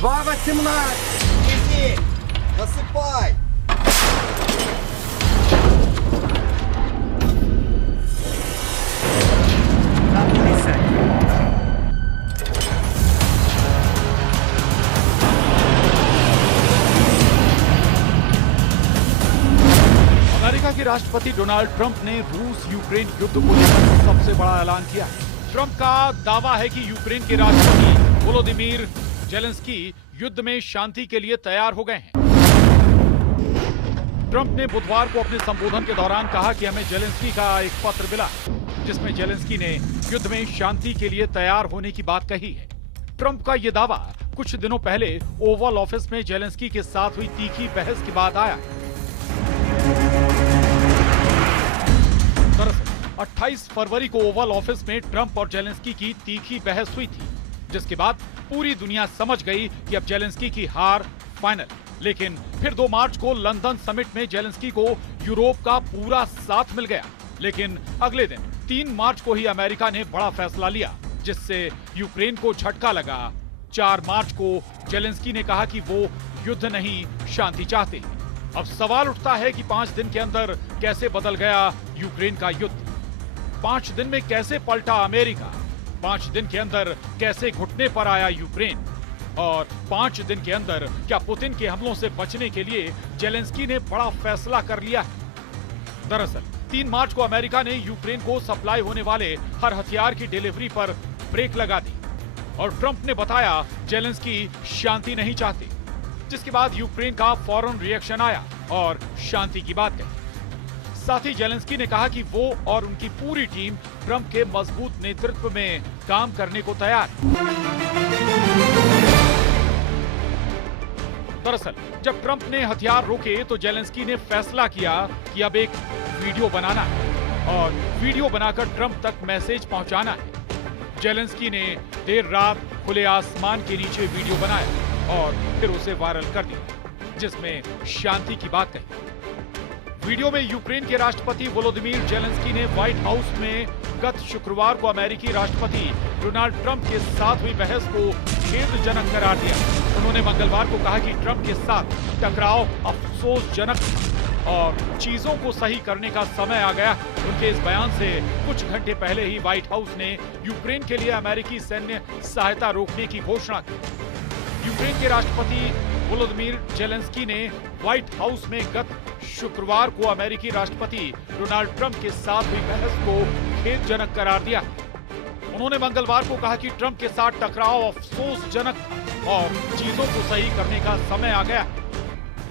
2.18. Изи! Насыпай! America के राष्ट्रपति Donald Trump ने रूस यूक्रेन युद्ध को लेकर सबसे बड़ा ऐलान किया। ट्रंप का दावा है कि यूक्रेन के राष्ट्रपति वोलोदिमीर जेलेंस्की युद्ध में शांति के लिए तैयार हो गए हैं। ट्रंप ने बुधवार को अपने संबोधन के दौरान कहा कि हमें जेलेंस्की का एक पत्र मिला जिसमें जेलेंस्की ने युद्ध में शांति के लिए तैयार होने की बात कही है। ट्रंप का यह दावा कुछ दिनों पहले ओवल ऑफिस में जेलेंस्की के साथ हुई तीखी बहस के बाद आया। दरअसल 28 फरवरी को ओवल ऑफिस में ट्रंप और जेलेंस्की की तीखी बहस हुई थी, जिसके बाद पूरी दुनिया समझ गई कि अब जेलेंस्की की हार फाइनल। लेकिन फिर 2 मार्च को लंदन समिट में जेलेंस्की को यूरोप का पूरा साथ मिल गया। लेकिन अगले दिन 3 मार्च को ही अमेरिका ने बड़ा फैसला लिया, जिससे यूक्रेन को झटका लगा। 4 मार्च को जेलेंस्की ने कहा कि वो युद्ध नहीं, शांति चाहते हैं। अब सवाल उठता है कि 5 दिन के अंदर कैसे बदल गया यूक्रेन का युद्ध? 5 दिन में कैसे पलटा अमेरिका? 5 दिन के अंदर कैसे घुटने पर आया यूक्रेन? और 5 दिन के अंदर क्या पुतिन के हमलों से बचने के लिए जेलेंस्की ने बड़ा फैसला कर लिया है? दरअसल 3 मार्च को अमेरिका ने यूक्रेन को सप्लाई होने वाले हर हथियार की डिलीवरी पर ब्रेक लगा दी और ट्रंप ने बताया जेलेंस्की शांति नहीं चाहते, जिसके बाद यूक्रेन का फौरन रिएक्शन आया और शांति की बात कही। साथ ही जेलेंस्की ने कहा कि वो और उनकी पूरी टीम ट्रंप के मजबूत नेतृत्व में काम करने को तैयार है। दरअसल जब ट्रंप ने हथियार रोके तो जेलेंस्की ने फैसला किया कि अब एक वीडियो बनाना है और वीडियो बनाकर ट्रंप तक मैसेज पहुंचाना है। जेलेंस्की ने देर रात खुले आसमान के नीचे वीडियो बनाया और फिर उसे वायरल कर दिया, जिसमें शांति की बात कही। वीडियो में यूक्रेन के राष्ट्रपति वोलोदिमीर जेलेंस्की ने व्हाइट हाउस में गत शुक्रवार को अमेरिकी राष्ट्रपति डोनाल्ड ट्रंप के साथ हुई बहस को खेदजनक करार दिया। उन्होंने मंगलवार को कहा कि ट्रंप के साथ टकराव अफसोसजनक और चीजों को सही करने का समय आ गया। उनके इस बयान से कुछ घंटे पहले ही व्हाइट हाउस ने यूक्रेन के लिए अमेरिकी सैन्य सहायता रोकने की घोषणा की। यूक्रेन के राष्ट्रपति वोलोदिमीर जेलेंस्की ने व्हाइट हाउस में गत शुक्रवार को अमेरिकी राष्ट्रपति डोनाल्ड ट्रंप के साथ हुई बहस को खेदजनक करार दिया। उन्होंने मंगलवार को कहा कि ट्रंप के साथ टकराव अफसोसजनक और चीजों को सही करने का समय आ गया।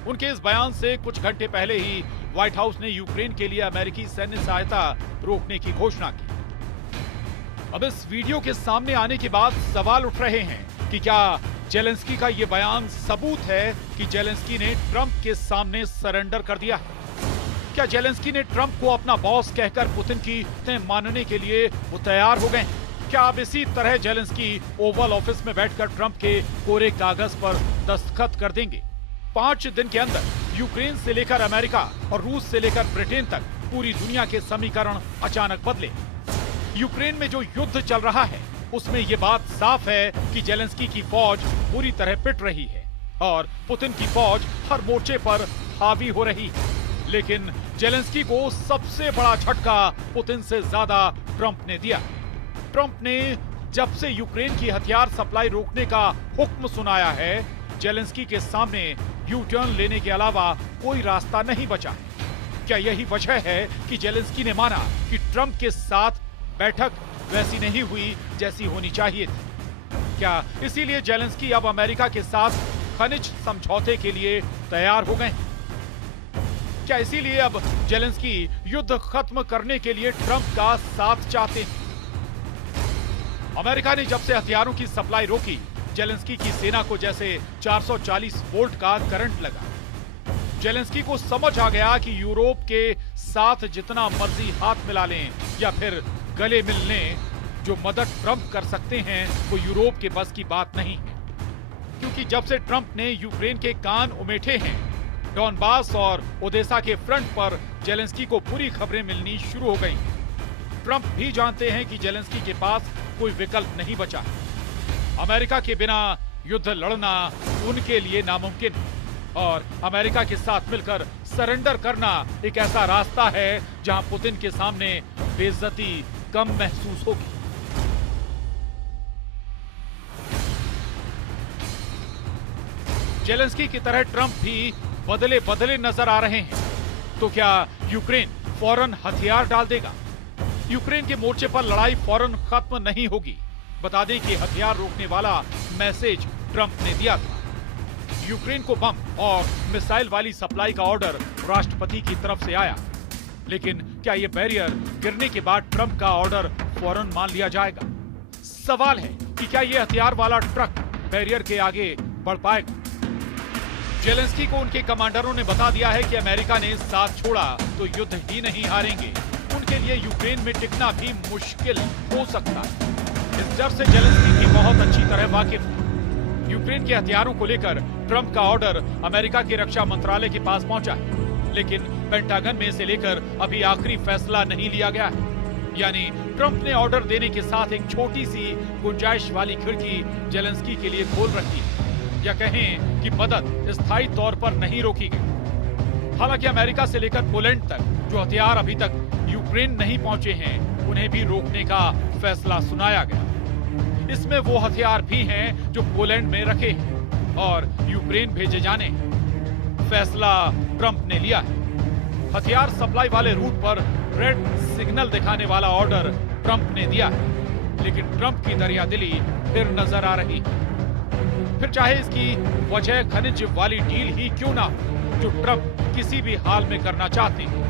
उनके इस बयान से कुछ घंटे पहले ही व्हाइट हाउस ने यूक्रेन के लिए अमेरिकी सैन्य सहायता रोकने की घोषणा की। अब इस वीडियो के सामने आने के बाद सवाल उठ रहे हैं कि क्या जेलेंस्की का ये बयान सबूत है कि जेलेंस्की ने ट्रंप के सामने सरेंडर कर दिया? क्या जेलेंस्की ने ट्रंप को अपना बॉस कहकर पुतिन की मानने के लिए वो तैयार हो गए? क्या अब इसी तरह जेलेंस्की ओवल ऑफिस में बैठकर ट्रंप के कोरे कागज पर दस्तखत कर देंगे? 5 दिन के अंदर यूक्रेन से लेकर अमेरिका और रूस से लेकर ब्रिटेन तक पूरी दुनिया के समीकरण अचानक बदले। यूक्रेन में जो युद्ध चल रहा है उसमें ये बात साफ है कि जेलेंस्की की फौज पूरी तरह पिट रही है और पुतिन की फौज हर मोर्चे पर हावी हो रही है। लेकिन जेलेंस्की को सबसे बड़ा झटका पुतिन से ज्यादा ट्रंप ने दिया। ट्रंप ने जब से यूक्रेन की हथियार सप्लाई रोकने का हुक्म सुनाया है, जेलेंस्की के सामने यू टर्न लेने के अलावा कोई रास्ता नहीं बचा। क्या यही वजह है कि जेलेंस्की ने माना कि ट्रंप के साथ बैठक वैसी नहीं हुई जैसी होनी चाहिए थी? क्या इसीलिए जेलेंस्की अब अमेरिका के साथ खनिज समझौते के लिए तैयार हो गए? क्या इसीलिए अब जेलेंस्की युद्ध खत्म करने के लिए ट्रंप का साथ चाहते हैं? अमेरिका ने जब से हथियारों की सप्लाई रोकी, जेलेंस्की की सेना को जैसे 440 वोल्ट का करंट लगा। जेलेंस्की को समझ आ गया कि यूरोप के साथ जितना मर्जी हाथ मिला लें या फिर गले मिल लें, जो मदद ट्रंप कर सकते हैं वो यूरोप के बस की बात नहीं है। क्योंकि जब से ट्रंप ने यूक्रेन के कान उमेठे हैं, डॉनबास और ओदेसा के फ्रंट पर जेलेंस्की को बुरी खबरें मिलनी शुरू हो गई। ट्रंप भी जानते हैं कि जेलेंस्की के पास कोई विकल्प नहीं बचा। अमेरिका के बिना युद्ध लड़ना उनके लिए नामुमकिन है और अमेरिका के साथ मिलकर सरेंडर करना एक ऐसा रास्ता है जहां पुतिन के सामने बेइज्जती कम महसूस होगी। जेलेंस्की की तरह ट्रंप भी बदले बदले नजर आ रहे हैं, तो क्या यूक्रेन फौरन हथियार डाल देगा? यूक्रेन के मोर्चे पर लड़ाई फौरन खत्म नहीं होगी। बता दें कि हथियार रोकने वाला मैसेज ट्रंप ने दिया था। यूक्रेन को बम और मिसाइल वाली सप्लाई का ऑर्डर राष्ट्रपति की तरफ से आया, लेकिन क्या यह बैरियर गिरने के बाद ट्रंप का ऑर्डर फौरन मान लिया जाएगा? सवाल है कि क्या यह हथियार वाला ट्रक बैरियर के आगे बढ़ पाएगा? जेलेंस्की को उनके कमांडरों ने बता दिया है कि अमेरिका ने साथ छोड़ा तो युद्ध ही नहीं हारेंगे। उनके लिए यूक्रेन में टिकना भी मुश्किल हो सकता है। इस डर से जेलेंस्की भी बहुत अच्छी तरह वाकिफ है। यूक्रेन के हथियारों को लेकर ट्रंप का ऑर्डर अमेरिका के रक्षा मंत्रालय के पास पहुंचा है, लेकिन पेंटागन में इसे लेकर अभी आखिरी फैसला नहीं लिया गया है। यानी ट्रंप ने ऑर्डर देने के साथ एक छोटी सी गुंजाइश वाली खिड़की जेलेंस्की के लिए खोल रखी है, या कहें कि मदद स्थायी तौर पर नहीं रोकी गई। हालांकि अमेरिका से लेकर पोलैंड तक जो हथियार अभी तक यूक्रेन नहीं पहुंचे हैं, उन्हें भी रोकने का फैसला सुनाया गया। इसमें वो हथियार भी हैं जो पोलैंड में रखे हैं और यूक्रेन भेजे जाने हैं। फैसला ट्रंप ने लिया है। हथियार सप्लाई वाले रूट पर रेड सिग्नल दिखाने वाला ऑर्डर ट्रंप ने दिया है, लेकिन ट्रंप की दरियादिली फिर नजर आ रही है। फिर चाहे इसकी वजह खनिज वाली डील ही क्यों ना हो, जो ट्रंप किसी भी हाल में करना चाहते हैं।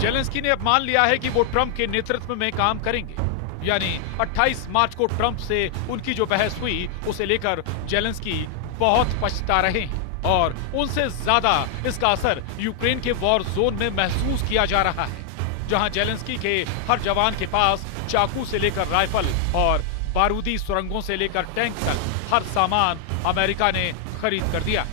जेलेंस्की ने अब मान लिया है कि वो ट्रंप के नेतृत्व में काम करेंगे। यानी 28 मार्च को ट्रंप से उनकी जो बहस हुई, उसे लेकर जेलेंस्की बहुत पछता रहे हैं और उनसे ज्यादा इसका असर यूक्रेन के वॉर जोन में महसूस किया जा रहा है, जहां जेलेंस्की के हर जवान के पास चाकू से लेकर राइफल और बारूदी सुरंगों से लेकर टैंक तक हर सामान अमेरिका ने खरीद कर दिया।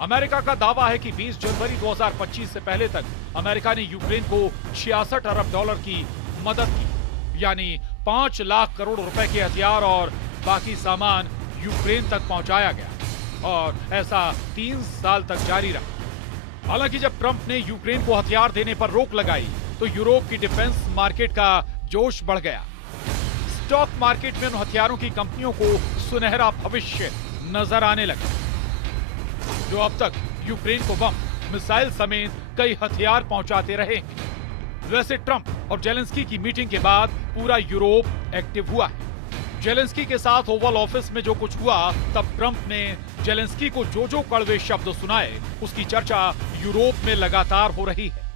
अमेरिका का दावा है कि 20 जनवरी 2025 से पहले तक अमेरिका ने यूक्रेन को 66 अरब डॉलर की मदद की, यानी 5 लाख करोड़ रुपए के हथियार और बाकी सामान यूक्रेन तक पहुंचाया गया और ऐसा 3 साल तक जारी रहा। हालांकि जब ट्रंप ने यूक्रेन को हथियार देने पर रोक लगाई तो यूरोप की डिफेंस मार्केट का जोश बढ़ गया। स्टॉक मार्केट में उन हथियारों की कंपनियों को सुनहरा भविष्य नजर आने लगा, जो अब तक यूक्रेन को बम, मिसाइल समेत कई हथियार पहुंचाते रहे हैं। वैसे ट्रंप और जेलेंस्की की मीटिंग के बाद पूरा यूरोप एक्टिव हुआ है। जेलेंस्की के साथ ओवल ऑफिस में जो कुछ हुआ, तब ट्रंप ने जेलेंस्की को जो कड़वे शब्द सुनाए, उसकी चर्चा यूरोप में लगातार हो रही है।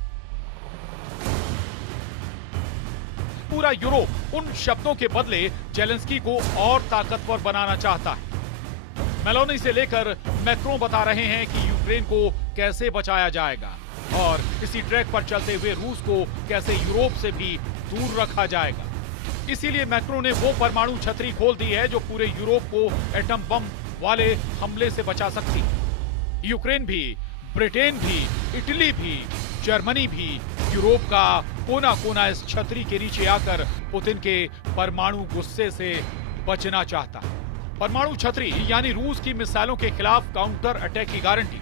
पूरा यूरोप उन शब्दों के बदले जेलेंस्की को और ताकतवर बनाना चाहता है। मेलोनी से लेकर मैक्रों बता रहे हैं कि यूक्रेन को कैसे बचाया जाएगा और इसी ट्रैक पर चलते हुए रूस को कैसे यूरोप से भी दूर रखा जाएगा। इसीलिए मैक्रों ने वो परमाणु छतरी खोल दी है जो पूरे यूरोप को एटम बम वाले हमले से बचा सकती है। यूक्रेन भी, ब्रिटेन भी, इटली भी, जर्मनी भी, यूरोप का कोना कोना इस छतरी के नीचे आकर पुतिन के परमाणु गुस्से से बचना चाहता है। परमाणु छतरी यानी रूस की मिसाइलों के खिलाफ काउंटर अटैक की गारंटी,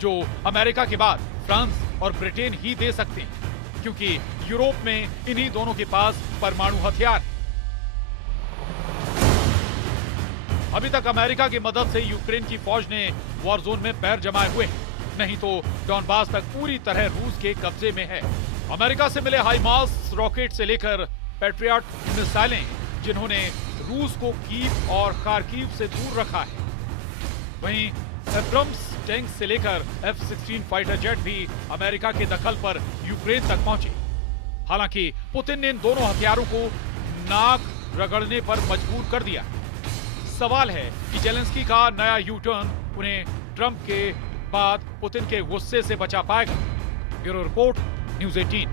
जो अमेरिका के बाद फ्रांस और ब्रिटेन ही दे सकते हैं, क्योंकि यूरोप में इन्हीं दोनों के पास परमाणु हथियार है। अभी तक अमेरिका की मदद से यूक्रेन की फौज ने वॉर जोन में पैर जमाए हुए हैं, नहीं तो डॉनबास तक पूरी तरह रूस के कब्जे में है। अमेरिका से मिले हाइमार्स रॉकेट से लेकर पैट्रियट मिसाइलें, जिन्होंने रूस को कीव और खार्किव से दूर रखा है। वहीं एब्रम्स टैंक से लेकर F-16 फाइटर जेट भी अमेरिका के दखल पर यूक्रेन तक पहुंचे। हालांकि पुतिन ने इन दोनों हथियारों को नाक रगड़ने पर मजबूर कर दिया। सवाल है कि जेलेंस्की का नया यू टर्न उन्हें ट्रंप के बाद पुतिन के गुस्से से बचा पाएगा। Bureau report, news 18।